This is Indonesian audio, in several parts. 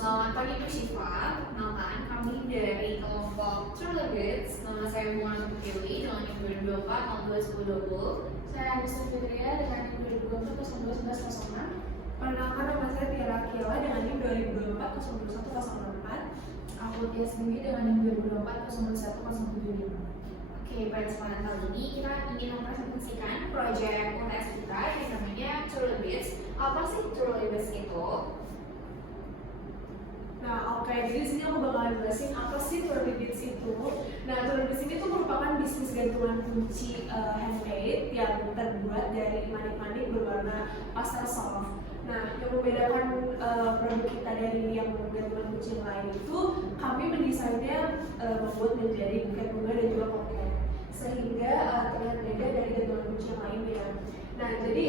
Selamat pagi Bu Syifa, perkenalkan kami dari kelompok Trulebits. Nama saya Muhammad Putri dengan NIM 2024 tahun 2020. Saya Agustin Fitria dengan NIM 2024 021106. Perkenalkan, nama saya Tiara Kiawa dengan NIM 2024 021104. Aku Tias Bimi dengan NIM 2024 021075. Oke, pada kesempatan kali ini kita ingin mempresentasikan proyek UTS kita yang namanya Trulebits. Apa sih Trulebits itu? Nah, oke, jadi di sini aku bakalan jelasin apa sih Trulebits itu. Nah, Trulebits ini tuh merupakan bisnis gantungan kunci handmade yang terbuat dari manik-manik berwarna pastel soft. Nah, yang membedakan produk kita dari yang gantungan kunci yang lain itu, kami mendesainnya membuat menjadi buket bunga dan juga pocket, sehingga terlihat beda dari gantungan kunci yang lainnya. Nah, jadi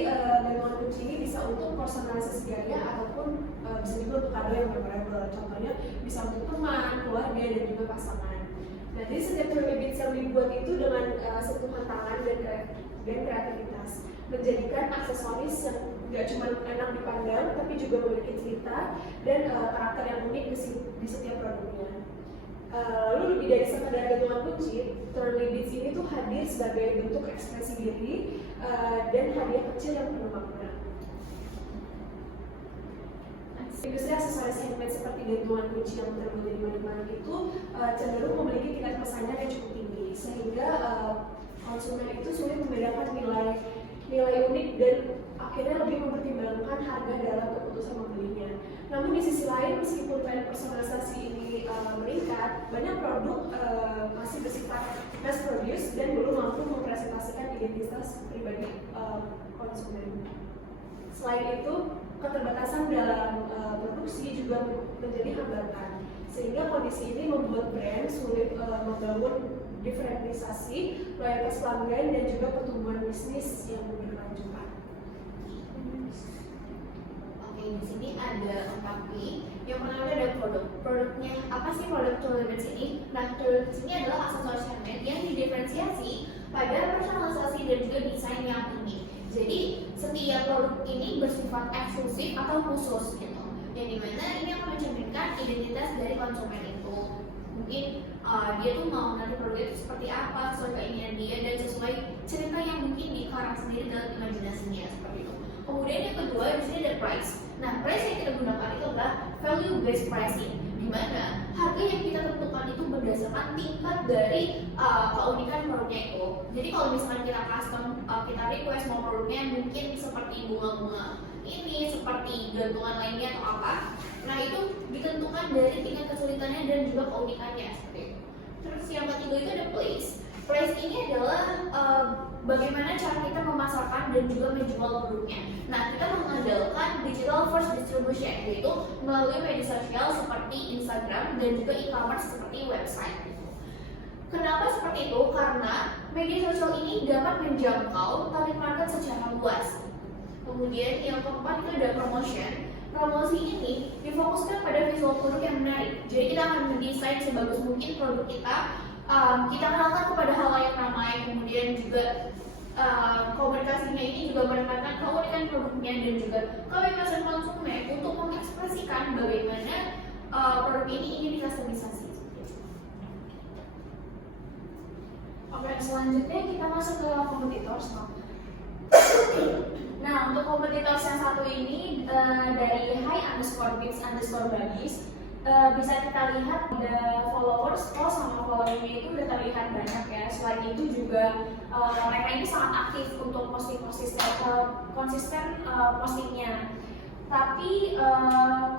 gantungan kunci ini bisa untuk personalisasi gaya ataupun bisa juga untuk kado yang memorable. Contohnya bisa untuk teman, keluarga, dan juga pasangan. Nah, jadi setiap Trulebits yang dibuat itu dengan sentuhan tangan dan kreativitas, menjadikan aksesoris yang gak cuma enak dipandang, tapi juga memiliki cerita dan karakter yang unik di setiap produknya. Lalu lebih dari sekadar gantungan kunci, Trulebits ini tuh hadir sebagai bentuk ekspresi diri dan hadiah kecil yang penuh makna. Industri aksesoris handmade seperti gantungan kunci yang terbuat dari manik-manik itu cenderung memiliki tingkat pesanan yang cukup tinggi, sehingga konsumen itu sulit membedakan nilai unik dan akhirnya lebih mempertimbangkan harga dalam keputusan membelinya. Namun di sisi lain, meskipun tren personalisasi ini meningkat, banyak produk masih bersifat mass produce dan belum mampu mempresentasikan identitas pribadi konsumen. Selain itu, keterbatasan dalam produksi juga menjadi hambatan, sehingga kondisi ini membuat brand sulit membangun diferensiasi, loyalitas pelanggan, dan juga pertumbuhan bisnis yang berkelanjutan. Oke, di sini ada 4P. Yang pertama ada produk. Produknya apa sih produk Trulebits ini? Nah, Trulebits ini adalah aksesoris handmade yang didiferensiasi pada personalisasi dan juga desain yang unik. Jadi setiap produk ini bersifat eksklusif atau khusus gitu. Yang dimana ini akan mencerminkan identitas dari konsumen itu. Mungkin dia tuh mau nanti produk itu seperti apa, sesuai keinginan dia dan sesuai cerita yang mungkin dikarang sendiri dalam imajinasinya seperti itu. Kemudian yang kedua di sini ada price. Nah, price yang kita gunakan itu adalah value based pricing, di mana harga yang kita tentukan itu berdasarkan tingkat dari keunikan produknya itu. Jadi kalau misalnya kita custom, kita request mau produknya mungkin seperti bunga-bunga ini, seperti gantungan lainnya atau apa, nah itu ditentukan dari tingkat kesulitannya dan juga keunikannya seperti itu. Terus yang ketiga itu ada place. Place ini adalah bagaimana cara kita memasarkan dan juga menjual produknya. Nah, kita mengandalkan digital first distribution, yaitu melalui media sosial seperti Instagram dan juga e-commerce seperti website. Kenapa seperti itu? Karena media sosial ini dapat menjangkau target market secara luas. Kemudian yang keempat itu ada promotion. Promosi ini difokuskan pada visual produk yang menarik. Jadi kita akan mendesain sebagus mungkin produk kita kenalkan kepada halayak ramai, kemudian juga komunikasinya ini juga menekankan keunikan produknya dan juga kebebasan konsumen untuk mengekspresikan bagaimana produk ini ingin dikustomisasi. Oke, selanjutnya kita masuk ke kompetitor. Nah, untuk kompetitor yang satu ini dari hi_bits_buddies bisa kita lihat ada followers sama followernya itu udah terlihat banyak ya. Selain itu juga mereka ini sangat aktif untuk konsisten postingnya. Tapi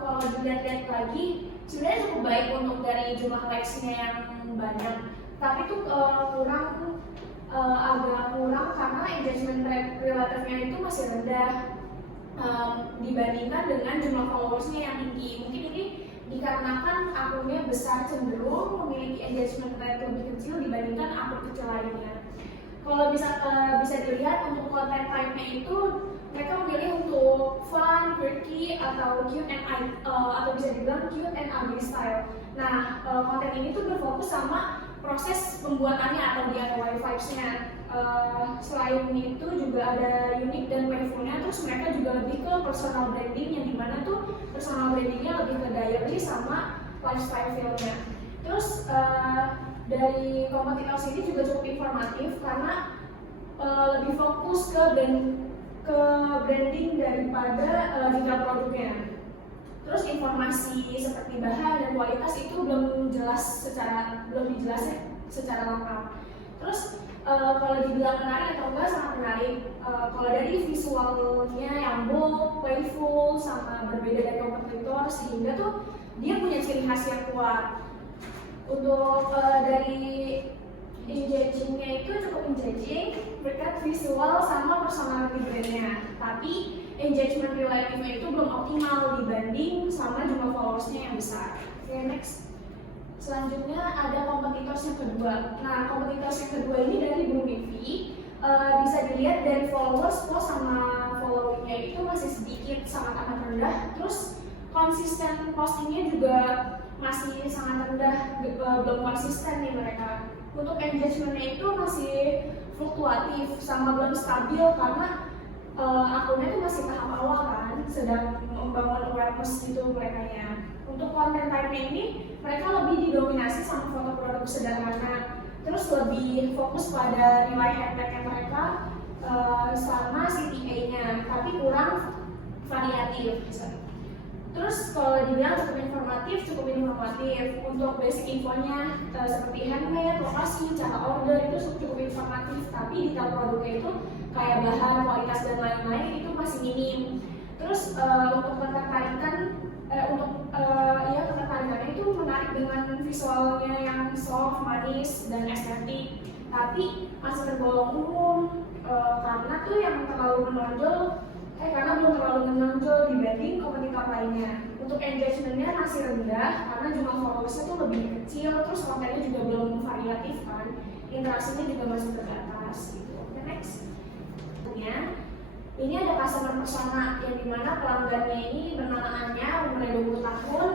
kalau dilihat-lihat lagi sebenarnya cukup baik untuk dari jumlah likes-nya yang banyak. Tapi itu agak kurang karena engagement rate relatifnya itu masih rendah dibandingkan dengan jumlah followersnya yang tinggi. Mungkin ini dikarenakan akunnya besar, cenderung memiliki engagement rate lebih kecil dibandingkan akun kecil lainnya. Kalau bisa dilihat untuk konten type-nya itu mereka memilih untuk fun, quirky, atau cute and atau bisa dibilang cute and ugly style. Nah, konten ini tuh berfokus sama proses pembuatannya atau DIY vibes-nya. Selain itu juga ada unik dan playful-nya, terus mereka juga lebih ke personal branding yang dimana tuh personal brandingnya lebih ke gaya teknologi sama lifestyle filmnya. Terus dari kompetitors ini juga cukup informatif karena lebih fokus ke branding daripada detail produknya. Terus informasi seperti bahan dan kualitas itu belum dijelas secara lengkap. Terus kalau dibilang menarik atau enggak, sangat menarik. Kalau dari visualnya yang bold, playful, sama berbeda dari kompetitor, sehingga tuh dia punya ciri khas yang kuat. Untuk dari engagingnya itu cukup engaging berkat visual sama personality brandnya. Tapi engagement relatifnya itu belum optimal dibanding sama jumlah followersnya yang besar. Oke, next. Selanjutnya ada kompetitors yang kedua. Nah, kompetitors yang kedua ini dari Blue TV. Bisa dilihat dari followers post sama followingnya itu masih sedikit, sangat amat rendah. Terus konsisten postingnya juga masih sangat rendah, belum konsisten nih mereka. Untuk engagementnya itu masih fluktuatif sama belum stabil karena akunnya itu masih tahap awal kan, sedang membangun awareness gitu mereka ya. Untuk konten type-nya ini mereka lebih didominasi sama foto produk sederhana, terus lebih fokus pada nilai handbag mereka sama CTA-nya, tapi kurang variatif. Terus kalau dibilang cukup informatif. Untuk basic infonya seperti handmade, lokasi, cara order itu cukup informatif, tapi detail produknya itu kayak bahan, kualitas dan lain-lain itu masih minim. Terus untuk ketertarikannya itu menarik dengan visualnya yang soft, manis dan estetik, tapi masih tergolong umum karena tuh yang karena belum terlalu menonjol dibanding kompetitor lainnya. Untuk engagementnya masih rendah karena jumlah followersnya tuh lebih kecil, terus kontennya juga belum variatif kan, interaksinya juga masih terbatas gitu. Oke, next. Ini ada customer persona yang dimana pelanggannya ini bernama Anya, umurnya 20 tahun.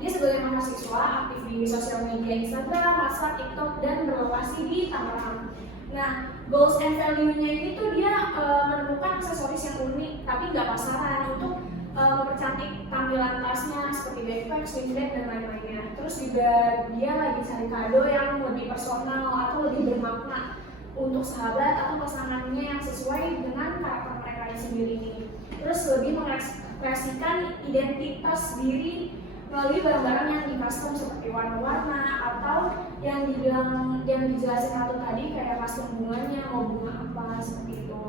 Dia sebagai mahasiswa aktif di sosial media Instagram, WhatsApp, TikTok, dan berlokasi di Tangerang. Nah, goals and value-nya ini tuh dia menemukan aksesoris yang unik tapi nggak pasaran untuk mempercantik tampilan tasnya seperti backpack, sling bag, dan lain-lainnya. Terus juga dia lagi cari kado yang lebih personal atau lebih bermakna untuk sahabat atau pasangannya yang sesuai dengan karakter mereka sendiri ini. Terus lebih mengekspresikan identitas diri melalui barang-barang yang di custom seperti warna-warna atau yang dijelasin Ratu tadi kayak custom bunganya, mau bunga apa seperti itu.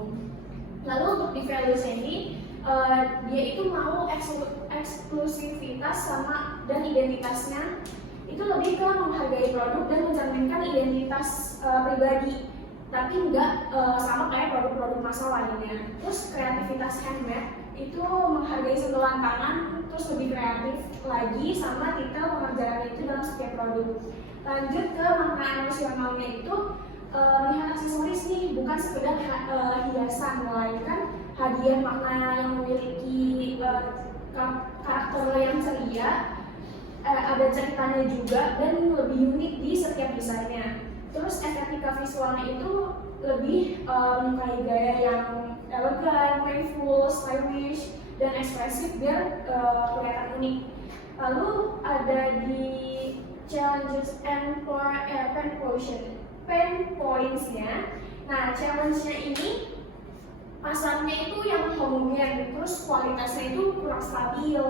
Lalu untuk di values ini dia itu mau eksklusivitas sama dan identitasnya itu lebih ke menghargai produk dan mencerminkan identitas pribadi, tapi enggak sama kayak produk-produk massal lainnya. Terus kreativitas handmade itu menghargai sentuhan tangan, terus lebih kreatif lagi sama detail pengerjaannya itu dalam setiap produk. Lanjut ke makna emosionalnya itu melihat aksesoris nih bukan sekedar hiasan, melainkan hadiah makna yang memiliki karakter yang ceria, ada ceritanya juga dan lebih unik di setiap desainnya. Terus estetika visualnya itu lebih menyukai gaya yang elegan, playful, stylish, dan ekspresif biar kelihatan unik. Lalu ada di challenges and pain points-nya. Nah, challenge-nya ini pasarnya itu yang homogen, terus kualitasnya itu kurang stabil,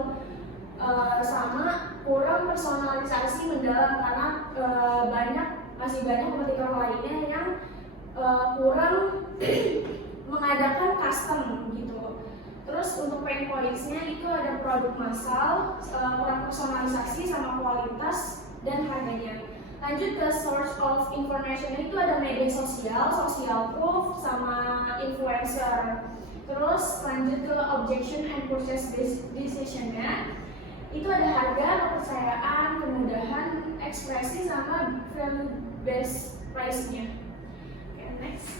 sama kurang personalisasi mendalam karena masih banyak kompetitor lainnya yang kurang mengadakan custom gitu. Terus untuk pain points-nya itu ada produk massal, kurang personalisasi sama kualitas dan harganya. Lanjut ke source of information itu ada media sosial, social proof, sama influencer. Terus lanjut ke objection and purchase decision-nya. Itu ada harga, kepercayaan, kemudahan, ekspresi, sama value based price-nya. Oke, next.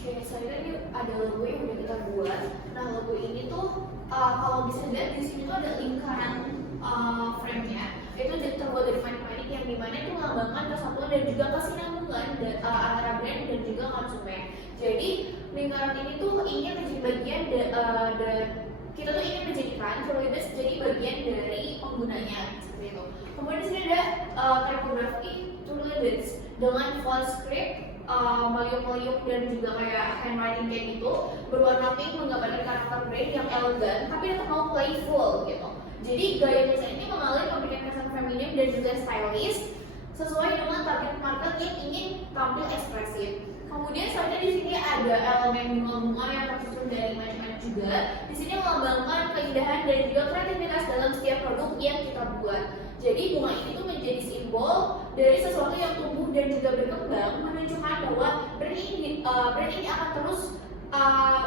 Oke, selanjutnya ini ada logo yang udah kita buat. Nah, logo ini tuh kalau bisa dilihat di sini tuh ada lingkaran frame-nya. Itu terbuat dari manik-manik yang dimana itu melambangkan kesatuan dan juga kesinambungan antara brand dan juga konsumen. Jadi lingkaran ini tuh ingin menjadi bagian kita tuh ingin menjadikan kan Truly Bits jadi bagian dari penggunanya seperti itu. Kemudian di sini ada typography Truly Bits dengan font script meliuk-meliuk dan juga kayak handwriting kayak gitu, berwarna pink menggambarkan karakter brand yang elegan tapi tetap mau playful gitu. Jadi gaya desain ini mengalir memberikan kesan feminim dan juga stylish sesuai dengan target market yang ingin tampil ekspresif. Kemudian selanjutnya di sini ada elemen bunga-bunga yang tersusun dari macam-macam juga. Di sini melambangkan keindahan dan juga kreativitas dalam setiap produk yang kita buat. Jadi bunga ini tuh menjadi simbol dari sesuatu yang tumbuh dan juga berkembang, menunjukkan bahwa brand ini akan terus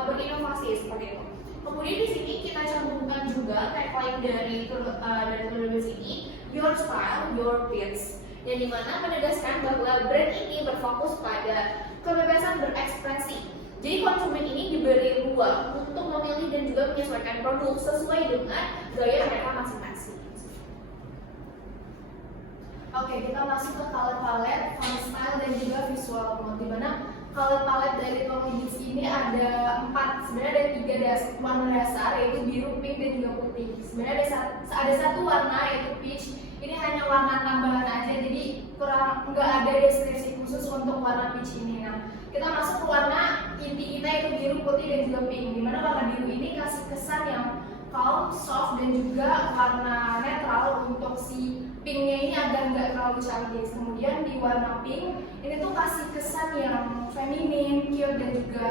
berinovasi seperti itu. Kemudian di sini kita cantumkan juga tagline dari Truly Bits ini, Your Style, Your Bits, yang dimana menegaskan bahwa brand ini berfokus pada kebebasan berekspresi. Jadi konsumen ini diberi ruang untuk memilih dan juga menyesuaikan produk sesuai dengan gaya mereka masing-masing. Oke, kita masuk ke color palette, font style dan juga visual mode. Dimana color palette dari Truly Bits ini ada 4, sebenarnya ada 3 warna dasar, yaitu biru, pink dan juga putih. Sebenarnya ada satu warna yaitu peach. Ini hanya warna tambahan aja, jadi nggak ada deskripsi khusus untuk warna peach ini. Nah, kita masuk ke warna inti kita yaitu biru, putih dan juga pink. Dimana warna biru ini kasih kesan yang calm, soft dan juga warna netral untuk si pinknya ini agar nggak terlalu canggih. Kemudian di warna pink ini tuh kasih kesan yang feminin, cute dan juga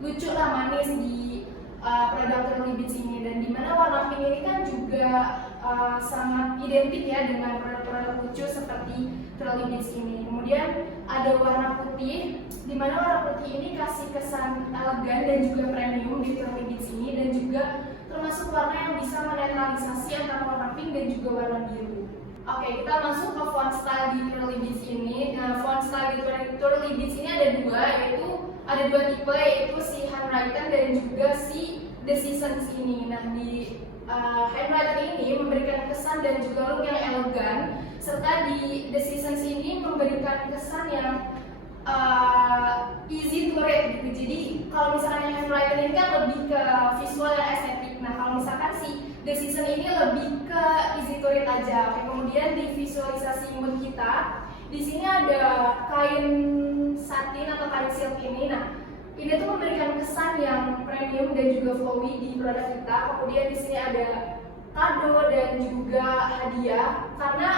lucu lah, manis di produk Truly Bits ini. Dan dimana warna pink ini kan juga sangat identik ya dengan produk-produk lucu seperti Truly Bits ini. Kemudian ada warna putih, dimana warna putih ini kasih kesan elegan dan juga premium di Truly Bits ini, dan juga termasuk warna yang bisa menetralisasi antara warna pink dan juga warna biru. Oke, kita masuk ke font style di Truly Bits ini. Nah, font style di Truly Bits ini ada dua tipe, yaitu si handwritten dan juga si The Seasons ini. Nah, di handwritten ini memberikan kesan dan juga look yang elegan, serta di The Seasons ini memberikan kesan yang easy to read gitu. Jadi kalau misalkan yang handwritten ini kan lebih ke visual dan estetik. Nah, kalau misalkan si The Season ini lebih ke easy to read aja. Oke, kemudian di visualisasi mood kita, di sini ada kain satin atau kain silk ini. Nah, ini tuh memberikan kesan yang premium dan juga flowy di produk kita. Kemudian di sini ada kado dan juga hadiah, karena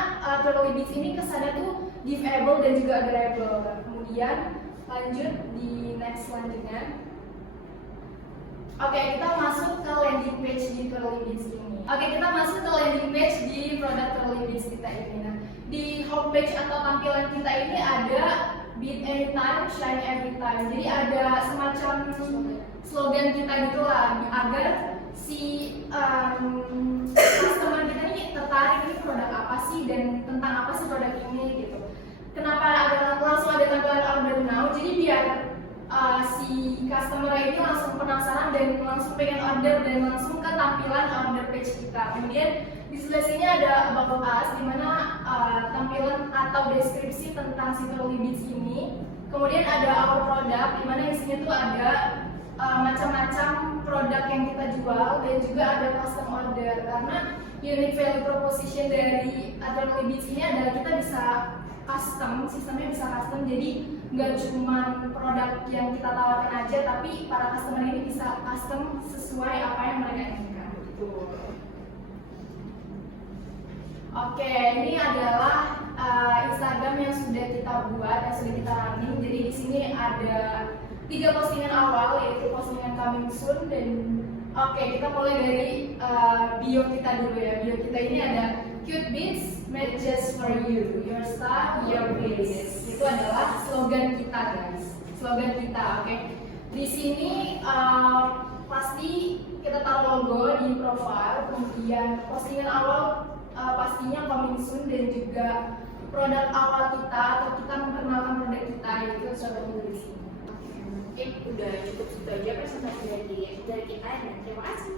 Truly Bits ini kesannya tuh giftable dan juga adorable. Nah, kemudian lanjut di next selanjutnya. Oke, kita masuk ke landing page di Truly Bits ini. Oke, kita masuk ke landing page di produk Truly Bits kita ini. Nah, di homepage atau tampilan kita ini ada Beat Anytime, Shine Every Time. Jadi ada semacam slogan kita gitu lah, agar si customer kita ini tertarik ini produk apa sih dan tentang apa sih produk ini gitu. Kenapa langsung ada tampilan order now? Jadi biar si customer ini langsung penasaran dan langsung pengen order dan langsung ke tampilan order page kita. Kemudian di sebelah sini ada About Us, di mana tampilan atau deskripsi tentang si Truly Bits ini. Kemudian ada Our Product, di mana isinya tuh ada macam-macam produk yang kita jual, dan juga ada custom order. Karena unique value proposition dari Truly Bits ini adalah kita bisa custom, sistemnya bisa custom, jadi nggak cuma produk yang kita tawarkan aja, tapi para customer ini bisa custom sesuai apa yang mereka inginkan. Oke, ini adalah Instagram yang sudah kita buat, yang sudah kita running. Jadi di sini ada 3 postingan awal, yaitu postingan coming soon dan kita mulai dari bio kita dulu ya. Bio kita ini ada Cute Bits made just for you, your style, your place. Itu adalah slogan kita guys, slogan kita. Oke. Di sini pasti kita taruh logo di profile, kemudian postingan awal pastinya coming soon, dan juga produk awal kita atau kita memperkenalkan produk kita, itu sudah di sini. Udah cukup segitu aja presentasi dari kita, dan terima kasih.